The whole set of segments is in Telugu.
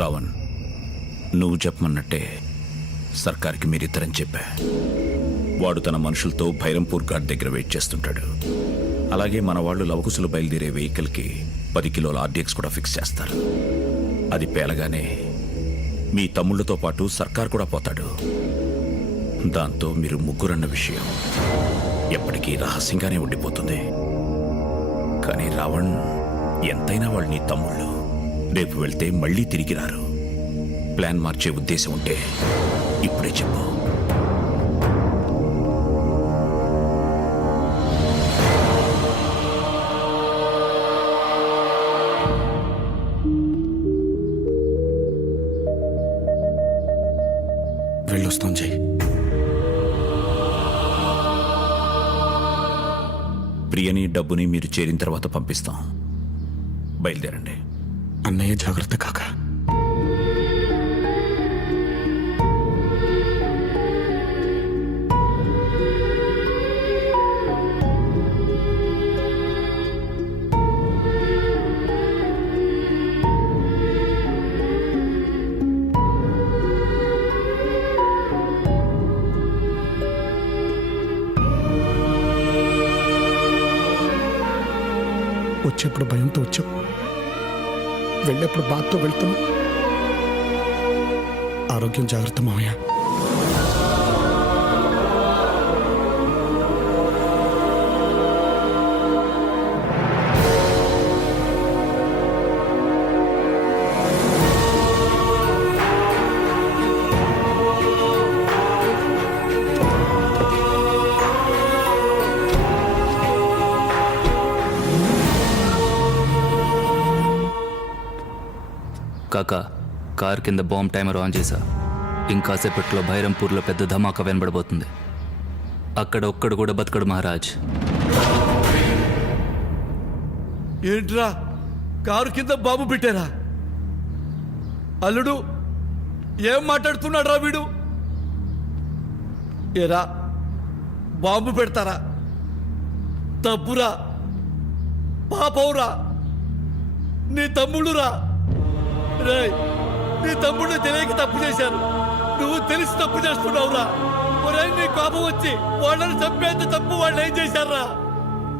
రావణ్, నువ్వు చెప్పమన్నట్టే సర్కార్కి మీరిద్దరని చెప్పా. వాడు తన మనుషులతో భైరంపూర్ ఘాట్ దగ్గర వెయిట్ చేస్తుంటాడు. అలాగే మన వాళ్ళు లవకుశలు బయలుదేరే వెహికల్కి 10 కిలోల ఆర్డీఎక్స్ కూడా ఫిక్స్ చేస్తారు. అది పేలగానే మీ తమ్ముళ్ళతో పాటు సర్కార్ కూడా పోతాడు. దాంతో మీరు ముగ్గురన్న విషయం ఎప్పటికీ రహస్యంగానే ఉండిపోతుంది. కానీ రావణ్, ఎంతైనా వాళ్ళు నీ తమ్ముళ్ళు. రేపు వెళ్తే మళ్ళీ తిరిగి రారు. ప్లాన్ మార్చే ఉద్దేశం ఉంటే ఇప్పుడే చెప్పు. వెళ్ళొస్తాం జై. ప్రియని డబ్బుని మీరు చేరిన తర్వాత పంపిస్తాం. బయలుదేరండి. అన్నయ్య జాగ్రత్త కాక. వచ్చేప్పుడు భయంతో వచ్చాం, వెళ్ళేప్పుడు బాధతో వెళ్తున్నాం. ఆరోగ్యం జాగ్రత్త మావయ్య. కాకా, కార్ కింద బాంబ్ టైమర్ ఆన్ చేశా. ఇంకాసేపట్లో భైరంపూర్లో పెద్ద ధమాకా వినబడబోతుంది. అక్కడ ఒక్కడు కూడా బతకడు మహారాజ్. ఏంట్రా, కారు కింద బాంబు పెట్టారా? అల్లుడు, ఏం మాట్లాడుతున్నాడు రా వీడు? ఏరా, బాంబు పెడతారా? తప్పురా, పాపవురా, నీ తమ్ముడురా. రేయ్, నీ తమ్ముడు తెలియక తప్పు చేశారు, నువ్వు తెలిసి తప్పు చేస్తున్నావురా. ఒరే, నీ కోపం వచ్చి వాళ్ళని చంపేంత తప్పు వాళ్ళు ఏం చేశారా?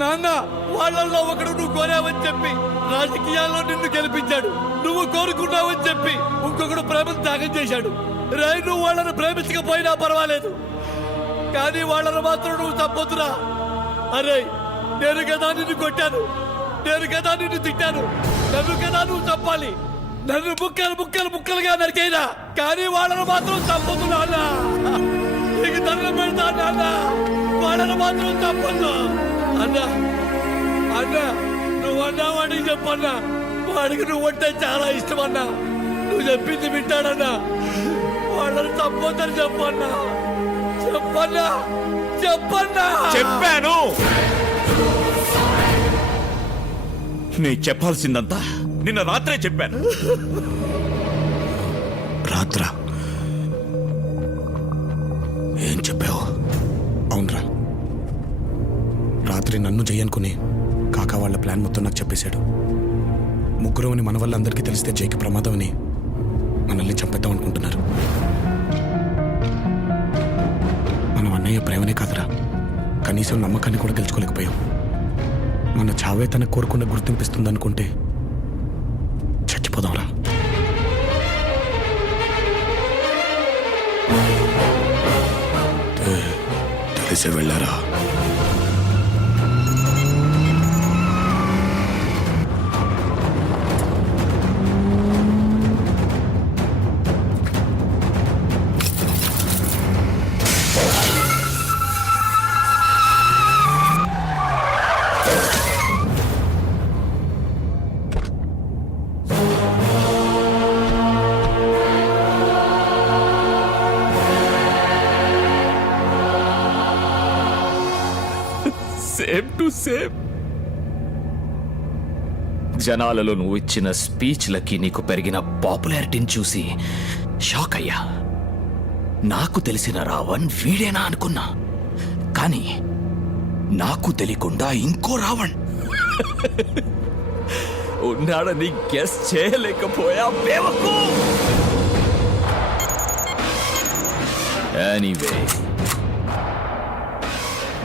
నాన్న, వాళ్ళల్లో ఒకడు నువ్వు కోరావని చెప్పి రాజకీయాల్లో నిన్ను గెలిపించాడు. నువ్వు కోరుకున్నావని చెప్పి ఇంకొకడు ప్రేమను త్యాగం చేశాడు. రేయ్, నువ్వు వాళ్ళని ప్రేమించకపోయినా పర్వాలేదు, కానీ వాళ్ళని మాత్రం నువ్వు చంపొద్దురా. అరే, నేను కదా నిన్ను కొట్టాను, నేను కదా నిన్ను తిట్టాను, నన్ను కదా నువ్వు చంపాలి. నన్ను ముక్కలుగా నరికైనా, కానీ వాళ్ళను మాత్రం చంపొద్దు నాన్న. నీకు దండం పెడతా నాన్న, వాళ్ళను మాత్రం చంపొద్దు. అన్నా, అన్నా, నువ్వు అన్నా వాడికి చెప్పన్నా. వాడికి నువ్వు అంటే చాలా ఇష్టం అన్నా. నువ్వు చెప్పింది వింటాడన్నా. వాళ్ళని చంపొద్దని చెప్పన్నా. చెప్పన్నా, చెప్పన్నా. చెప్పాను. నీ చెప్పాల్సిందంతా నిన్న రాత్రే చెప్పాను. రాత్రా? ఏం చెప్పావు? అవునరా, రాత్రి నన్ను జయనుకుని కాకా వాళ్ళ ప్లాన్ మొత్తం నాకు చెప్పేశాడు. ముగ్గురు అని మన వల్ల అందరికీ తెలిస్తే జైకి ప్రమాదం అని మనల్ని చంపేద్దాం అనుకుంటున్నారు. మనం అన్నయ్య ప్రేమనే కాదురా, కనీసం నమ్మకాన్ని కూడా గెలుచుకోలేకపోయాం. మన చావే తన కోరుకున్న గుర్తింపిస్తుందనుకుంటే చచ్చిపోదాంరా. తెలిసే వెళ్ళారా? Same to same. జనాలలో నువ్వు ఇచ్చిన స్పీచ్లకి నీకు పెరిగిన పాపులారిటీని చూసి షాక్ అయ్యా. నాకు తెలిసిన రావణ్ వీడేనా అనుకున్నా, కానీ నాకు తెలియకుండా ఇంకో రావణ్. ఉన్నాడని గెస్ చేయలేకపోయా బేవకు. ఎనీవే,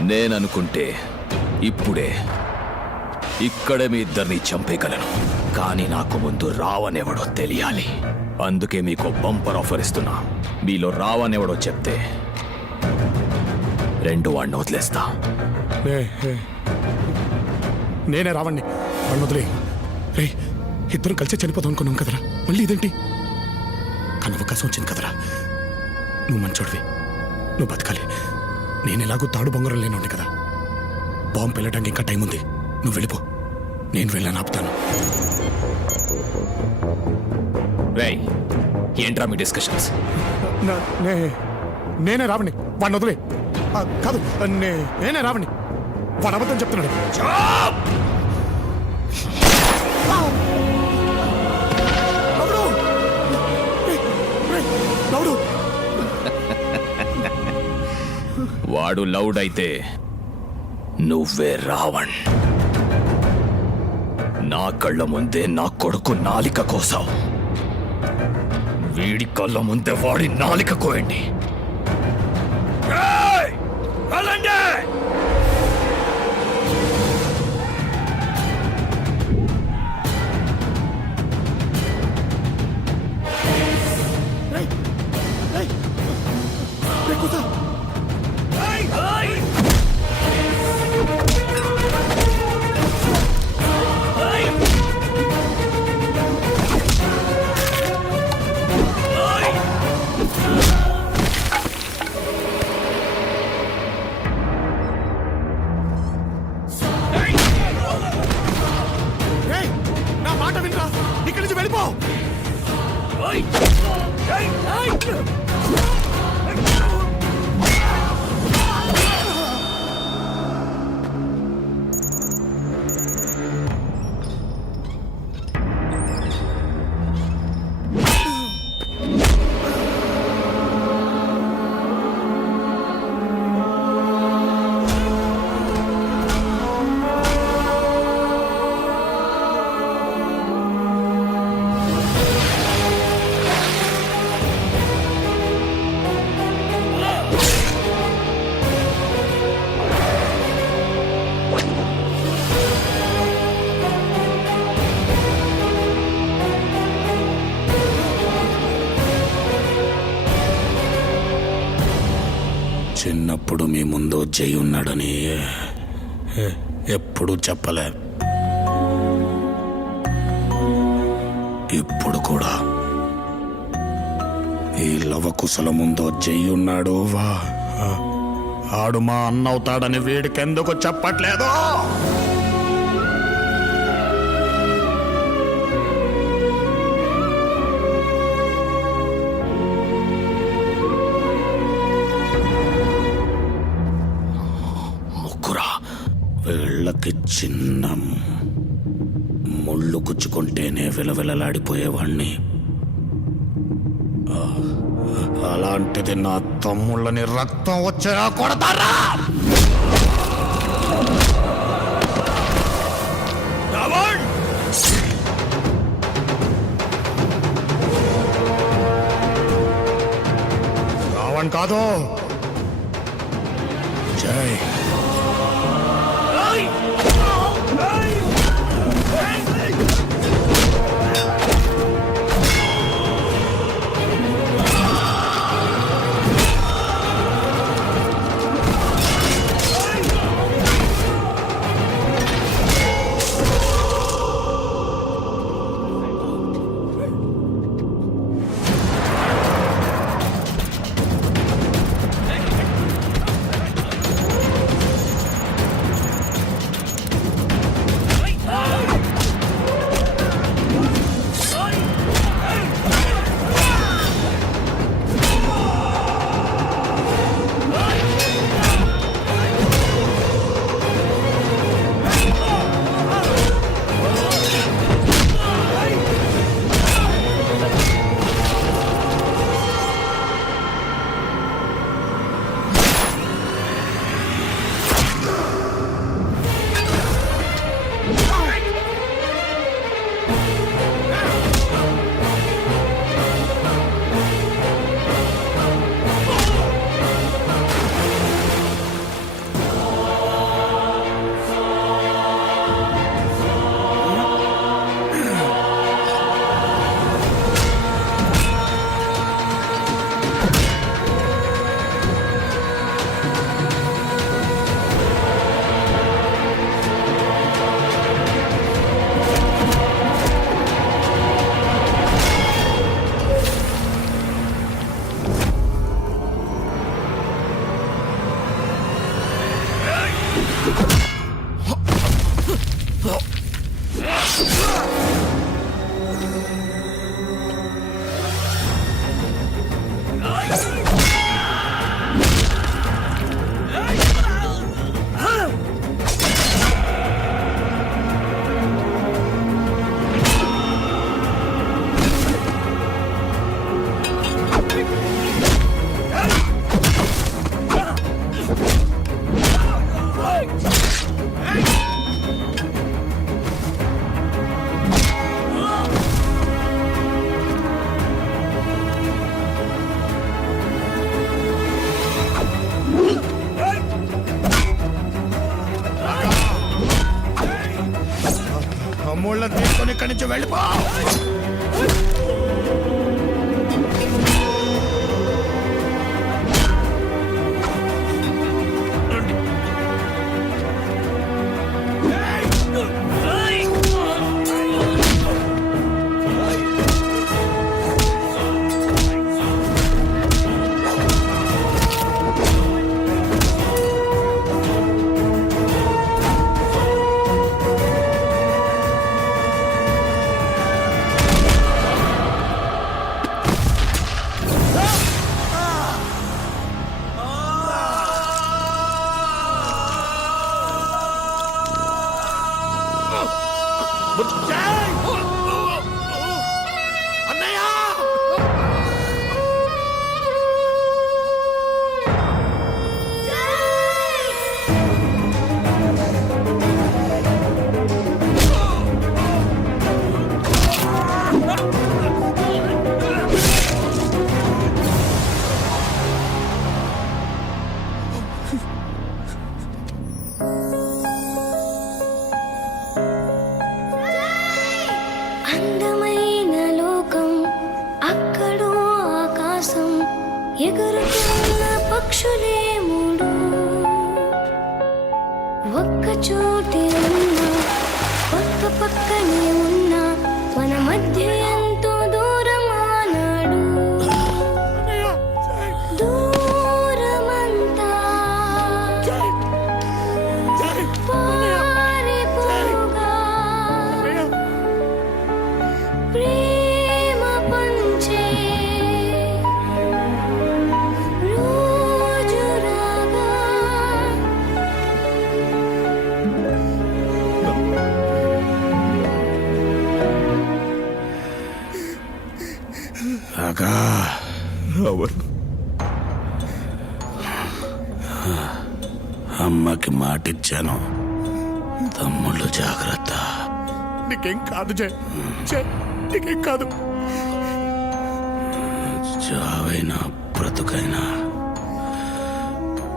నేననుకుంటే ఇప్పుడే ఇక్కడే మీ ఇద్దరిని చంపేయగలను. కానీ నాకు ముందు రావనేవాడో తెలియాలి. అందుకే మీకు బంపర్ ఆఫర్ ఇస్తున్నా. మీలో రావనేవాడో చెప్తే 2 వాడిని వదిలేస్తా. నేనే రావండి, వాళ్ళు వదిలే. రే, ఇద్దరం కలిసి చనిపోతాం అనుకున్నాం కదరా, మళ్ళీ ఇదేంటి? కానీ అవకాశం వచ్చింది కదరా. నువ్వు మంచోడివి, నువ్వు బతకాలి. నేను ఎలాగో తాడు బొంగరం లేనుండి కదా. బాంబు వెళ్ళడానికి ఇంకా టైం ఉంది. నువ్వు వెళ్ళిపో, నేను వెళ్ళాను ఆపుతాను. రేయ్, ఏంట్రా మీ డిస్కషన్స్? నేనే రావండి, వాడిని వదిలే. కాదు, నేనే రావండి, వాడు అబద్ధం చెప్తున్నాడు. వాడు లౌడ్ అయితే నువ్వే రావణ్. నా కళ్ళ ముందే నా కొడుకు నాలిక కోసావు. వీడి కళ్ళ ముందే వాడి నాలిక కోయండి. ఏయ్! వెళ్ళండి! నా మాట వినరా, ఇక్కడి నుంచి వెళ్ళిపో. చిన్నప్పుడు మీ ముందు జై ఉన్నాడని ఎప్పుడు చెప్పలే. ఇప్పుడు కూడా ఈ లవకుశల ముందు జై ఉన్నాడు. ఆడు మా అన్న అవుతాడని వీడికెందుకు చెప్పట్లేదు? వీళ్ళకి చిన్న ముళ్ళు గుచ్చుకుంటేనే విలవిలలాడిపోయేవాణ్ణి. అలాంటిది నా తమ్ముళ్ళని రక్తం వచ్చేలా కొడతారా? రావణ్ కాదు, జై. తమ్ముళ్ళని తీసుకొని ఇక్కడి నుంచి వెళ్ళిపో. అందమైన లోకం అక్కడో ఆకాశం ఎగురుతున్న పక్షులే మూడు ఒక్క చోటే ఉన్నా పక్క పక్కనే ఉన్నా మన మధ్య ఎంతో దూరం ఆనాడు దూరమంతా పారిపోగా ప్రేమ పంచే రోజు రాగా ఆగా అమ్మకి మాటిచ్చాను, తమ్ముళ్ళు జాగ్రత్త. నీకేం కాదు జై, నీకేం కాదు. చావైనా బ్రతుకైనా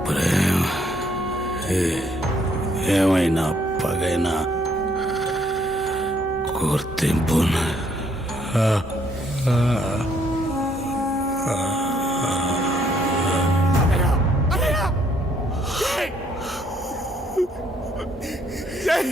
ప్రేమ ఏమైనా పగైనా గుర్తింపు జై